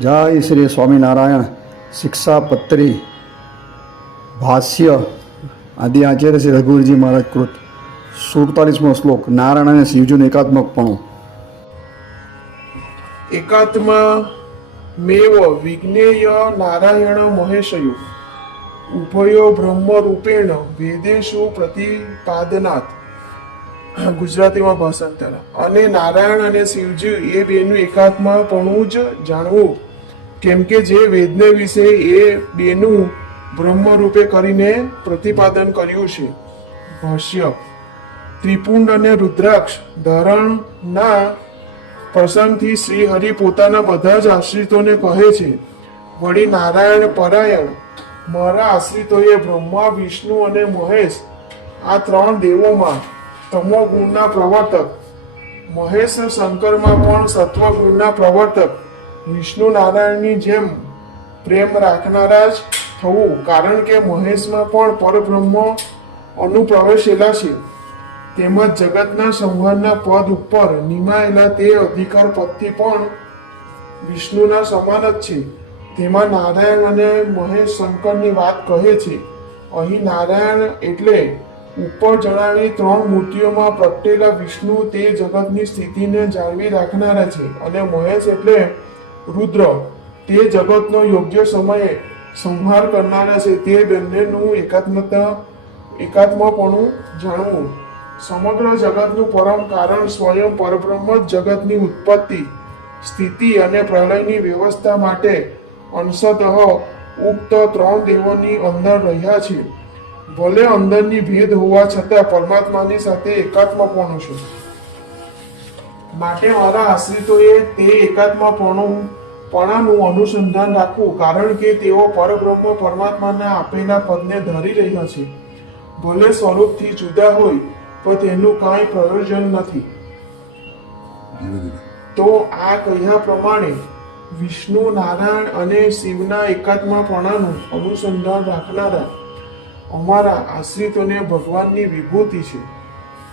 જય શ્રી સ્વામિનારાયણ. શિક્ષાપત્રી ભાષ્ય આદિ આચાર્ય શ્રી રઘુવીરજી મહારાજ કૃત. સુડતાલીસમો શ્લોક, નારાયણ અને શિવજીનું એકાત્મકપણું. એકાત્મા મેવ વિજ્ઞેય નારાયણ મહેશયો. ઉભયો બ્રહ્મ રૂપેણ વેદેશુ પ્રતિપાદનાથ ગુજરાતીમાં ભાષાંતર. અને નારાયણ અને શિવજી એ બેનું એકાત્માપણું જ જાણવું. કેમ કે જે વેદને વિશે એ બેનું બ્રહ્મરૂપે કરીને પ્રતિપાદન કર્યું છે. ભાષ્ય, ત્રિપુંડ અને રુદ્રાક્ષ ધરણના પ્રસંગથી શ્રી હરિ પોતાના બધા જ આશ્રિતોને કહે છે વળી નારાયણ પરાયણ, મારા આશ્રિતોએ બ્રહ્મા, વિષ્ણુ અને મહેશ, આ ત્રણ દેવોમાં તમો ગુણના પ્રવર્તક, મહેશ શંકરમાં પણ સત્વગુણના પ્રવર્તક વિષ્ણુ નારાયણની જેમ પ્રેમ રાખનારા જ થવું, કારણ કે મહેશમાં પણ પરબ્રહ્મ અનુપ્રવેશેલા છે. તેમજ જગતના સંહારના પદ ઉપર નિમાયેલા તે અધિકાર પદથી પણ વિષ્ણુના સમાન જ છે. તેમાં નારાયણ અને મહેશ શંકરની વાત કહે છે. અહીં નારાયણ એટલે ઉપર જણાવેલી ત્રણ મૂર્તિઓમાં પ્રગટેલા વિષ્ણુ તે જગતની સ્થિતિને જાળવી રાખનારા છે અને મહેશ એટલે રુદ્ર, તે જગતનો યોગ્ય સમયે સંહાર કરનારા છે, તે બંનેનું એકાત્મતા, એકાત્મપણું જાણવું. સમગ્ર જગતનું પરમ કારણ સ્વયં પરબ્રહ્મ જગતની ઉત્પત્તિ, સ્થિતિ અને પ્રલયની વ્યવસ્થા માટે અંશતઃ ઉક્ત ત્રણ દેવોની અંદર રહ્યા છે. ભલે અંદરની ભેદ હોવા છતાં પરમાત્માની સાથે એકાત્મપણું છે. માટે મારા આશ્રિતોએ તે એકાત્મપણું પણાનું અનુસંધાન રાખવું કારણ કે તેઓ પરબ્રહ્મ પરમાત્માના આપેલા પદને ધરી રહ્યા છે. ભલે સ્વરૂપથી જુદા હોય પણ તેનું કાંઈ પ્રયોજન નથી. તો આ કહ્યા પ્રમાણે વિષ્ણુ નારાયણ અને શિવના એકાત્માપણાનું અનુસંધાન રાખનારા અમારા આશ્રિતોને ભગવાનની વિભૂતિ છે.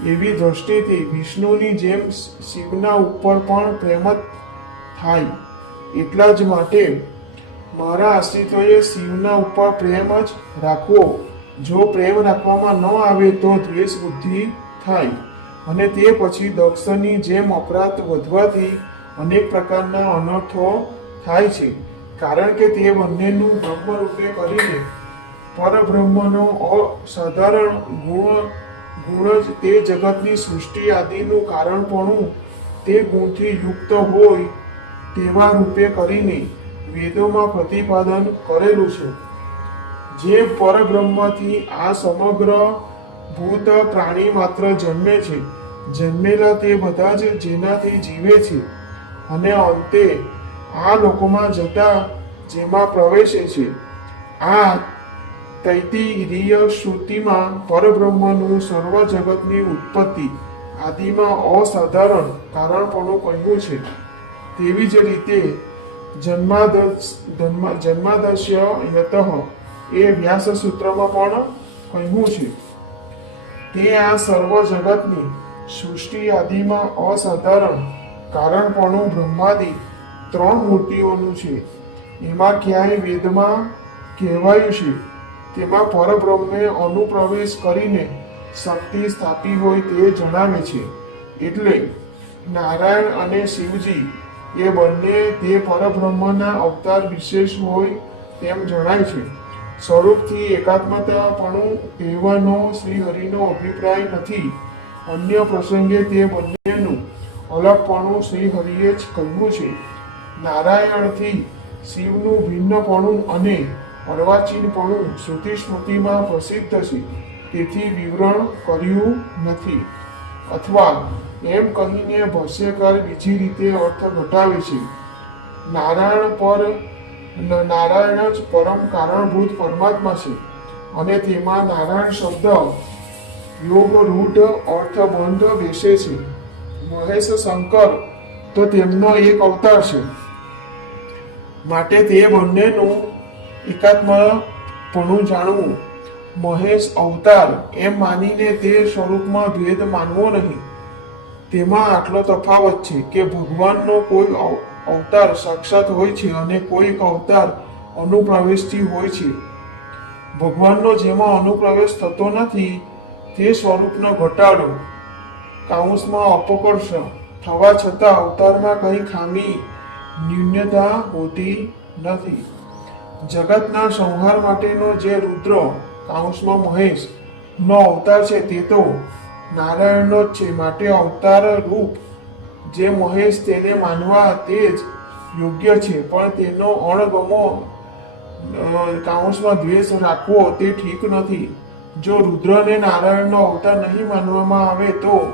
એવી દ્રષ્ટિથી વિષ્ણુની જેમ શિવના ઉપર પણ પ્રેમ થાય. એટલા જ માટે મારા અસ્તિત્વએ શિવના ઉપર પ્રેમ જ રાખવો. જો પ્રેમ રાખવામાં ન આવે તો દ્વેષ બુદ્ધિ થાય. અને તે પછી દક્ષની જેમ અપરાધ વધવાથી અનેક પ્રકારના અનર્થો થાય છે. કારણ કે તે બંનેનું બ્રહ્મરૂપે કરીને પરબ્રહ્મનો અસાધારણ ગુણ ગુણ જ તે જગતની સૃષ્ટિ આદિનું કારણપણું તે ગુણથી યુક્ત હોય તેવા રૂપે કરીને વેદોમાં પ્રતિપાદન કરેલું છે. જે પરબ્રહ્મથી આ સમગ્ર ભૂત પ્રાણી માત્ર જન્મે છે. જન્મેલા તે બધા જ જેનાથી જીવે છે અને અંતે આ લોકોમાં જતા જેમાં પ્રવેશે છે. આ તૈતિરીય શ્રુતિમાં પરબ્રહ્મનું સર્વ જગતની ઉત્પત્તિ. આદિમાં અસાધારણ કારણપણું કહ્યું છે. તેવી જ રીતે જન્માદશ જન્મા- યતઃ એ વ્યાસ સૂત્રમાં પણ કહ્યું છે. તે આ સર્વ જગતની સૃષ્ટિ આદિમાં અસાધારણ કારણપણું બ્રહ્માદિ ત્રણ મૂર્તિઓનું છે. એમાં ક્યાંય વેદમાં કહેવાયું છે. તેમાં પરબ્રહ્મે અનુપ્રવેશ કરીને શક્તિ સ્થાપી હોય તે જણાવે છે. એટલે નારાયણ અને શિવજી એ બંને તે પરબ્રહ્મના અવતાર વિશેષ હોય તેમ જણાય છે. સ્વરૂપથી એકાત્મતાપણું કહેવાનો શ્રીહરિનો અભિપ્રાય નથી. અન્ય પ્રસંગે તે બંનેનું અલગપણું શ્રીહરિએ જ કહ્યું છે. નારાયણથી શિવનું ભિન્નપણું અને અર્વાચીનપણું શ્રુતિ સ્મૃતિમાં પ્રસિદ્ધ છે. તેથી વિવરણ કર્યું નથી. અથવા એમ કહીને ભાષ્યકાર બીજી રીતે અર્થ ઘટાવે છે. નારાયણ પર નારાયણ જ પરમ કારણભૂત પરમાત્મા છે. અને તેમાં નારાયણ શબ્દ યોગ રૂઢ અર્થબંધ બેસે છે. મહેશ શંકર તો તેમનો એક અવતાર છે. માટે તે બંનેનું એકાત્મપણું જાણવું. મહેશ અવતાર એમ માનીને તે સ્વરૂપમાં ભેદ માનવો નહીં. તેમાં આટલો તફાવત છે કે ભગવાનનો કોઈ અવતાર સાક્ષાત હોય છે અને કોઈક અવતાર અનુપ્રવેશથી હોય છે. ભગવાનનો જેમાં અનુપ્રવેશ થતો નથી, તે સ્વરૂપનો ઘટાડો કાઉન્સમાં અપકર્ષ થવા છતાં અવતારમાં કંઈ ખામી, ન્યૂનતા હોતી નથી. જગતના સંહાર માટેનો જે રુદ્ર કાઉન્સમાં મહેશ નો અવતાર છે તે તો નારાયણનો જ છે. માટે અવતાર રૂપ જે મહેશ તેને માનવા તે જ યોગ્ય છે. પણ તેનો અણગમો અ, દ્વેષ રાખવો તે ઠીક નથી. જો રુદ્રને નારાયણનો અવતાર નહીં માનવામાં આવે તો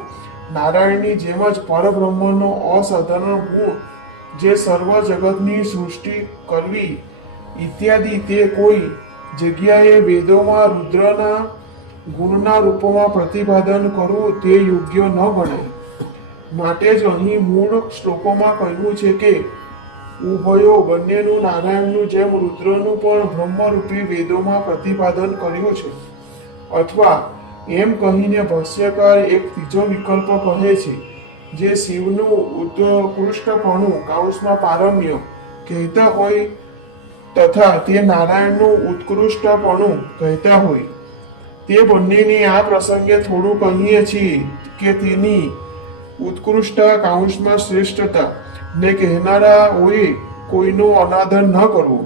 નારાયણની જેમ જ પરબ્રહ્મનો અસાધારણ ગુણ જે સર્વ જગતની સૃષ્ટિ કરવી ઇત્યાદિ તે કોઈ જગ્યાએ વેદોમાં રુદ્રના ગુણના રૂપમાં પ્રતિપાદન કરવું તે યોગ્ય ન ગણાય માટે જ અહીં મૂળ શ્લોકોમાં કહ્યું છે કે, ઉભયો બંનેનું નારાયણનું જેમ રુદ્રનું પણ બ્રહ્મરૂપી વેદોમાં પ્રતિપાદન કર્યું છે. અથવા એમ કહીને ભાષ્યકાર એક ત્રીજો વિકલ્પ કહે છે, જે શિવનું ઉત્કૃષ્ટપણું કાઉસમાં પારમ્ય કહેતા હોય તથા તે નારાયણનું ઉત્કૃષ્ટપણું કહેતા હોય. તે બંનેની આ પ્રસંગે થોડું કહીએ છીએ કે તેની ઉત્કૃષ્ટતા કાઉન્સમાં શ્રેષ્ઠતા ને કહેનારાઓએ કોઈનો અનાદર ન કરવો,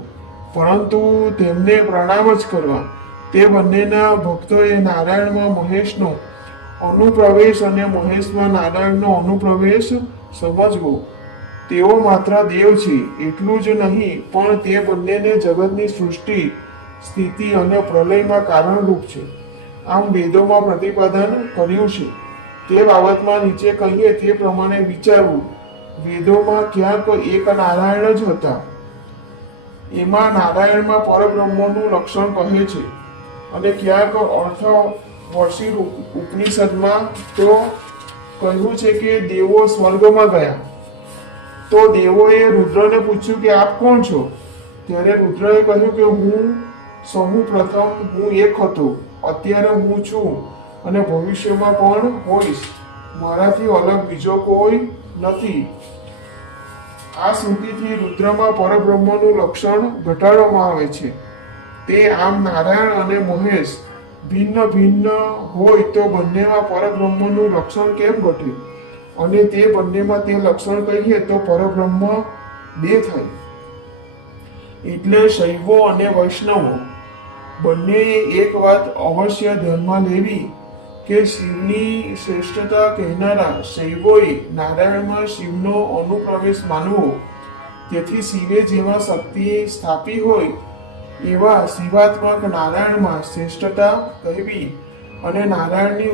પરંતુ તેમને પ્રણામ જ કરવા. તે બંનેના ભક્તોએ નારાયણમાં મહેશનો અનુપ્રવેશ અને મહેશમાં નારાયણનો અનુપ્રવેશ સમજવો. તેઓ માત્ર દેવ છે, એટલું જ નહીં, પણ તે બંનેને જગતની સૃષ્ટિ, સ્થિતિ અને પ્રલયમાં કારણરૂપ છે. આમ વેદોમાં પ્રતિપાદન કર્યું છે. તે બાબતમાં નીચે કહીએ તે પ્રમાણે વિચારવું. વેદોમાં ક્યાંક એક નારાયણ જ હતા. એમાં નારાયણમાં પરબ્રહ્મનું લક્ષણ કહે છે. અને ક્યાંક અર્થ વર્ષી ઉપનિષદમાં તો કહ્યું છે કે દેવો સ્વર્ગમાં ગયા. તો દેવોએ રુદ્રને પૂછ્યું કે આપ કોણ છો? ત્યારે રુદ્રએ કહ્યું કે હું સમૂહ પ્રથમ હું એક હતો. અત્યારે હું છું અને ભવિષ્યમાં પણ હોઈશ. મારાથી અલગ બીજો કોઈ નથી. આ સ્મૃતિથી રુદ્રમાં પરબ્રહ્મનું લક્ષણ ઘટાડવામાં આવે છે. તે આમ નારાયણ અને મહેશ ભિન્ન ભિન્ન હોય તો બંનેમાં પરબ્રહ્મનું લક્ષણ કેમ ઘટે? અને તે બંનેમાં તે લક્ષણ કહીએ તો પરબ્રહ્મ બે થાય. એટલે શૈવો અને વૈષ્ણવો બંનેએ એક વાત અવશ્ય ધ્યાનમાં લેવી કે શિવની શ્રેષ્ઠતા કહેનારા શૈવોએ નારાયણમાં શિવનો અનુપ્રવેશ માનવો. તેથી શિવે જેમાં શક્તિ સ્થાપી હોય એવા શિવાત્મક નારાયણમાં શ્રેષ્ઠતા કહેવી અને નારાયણની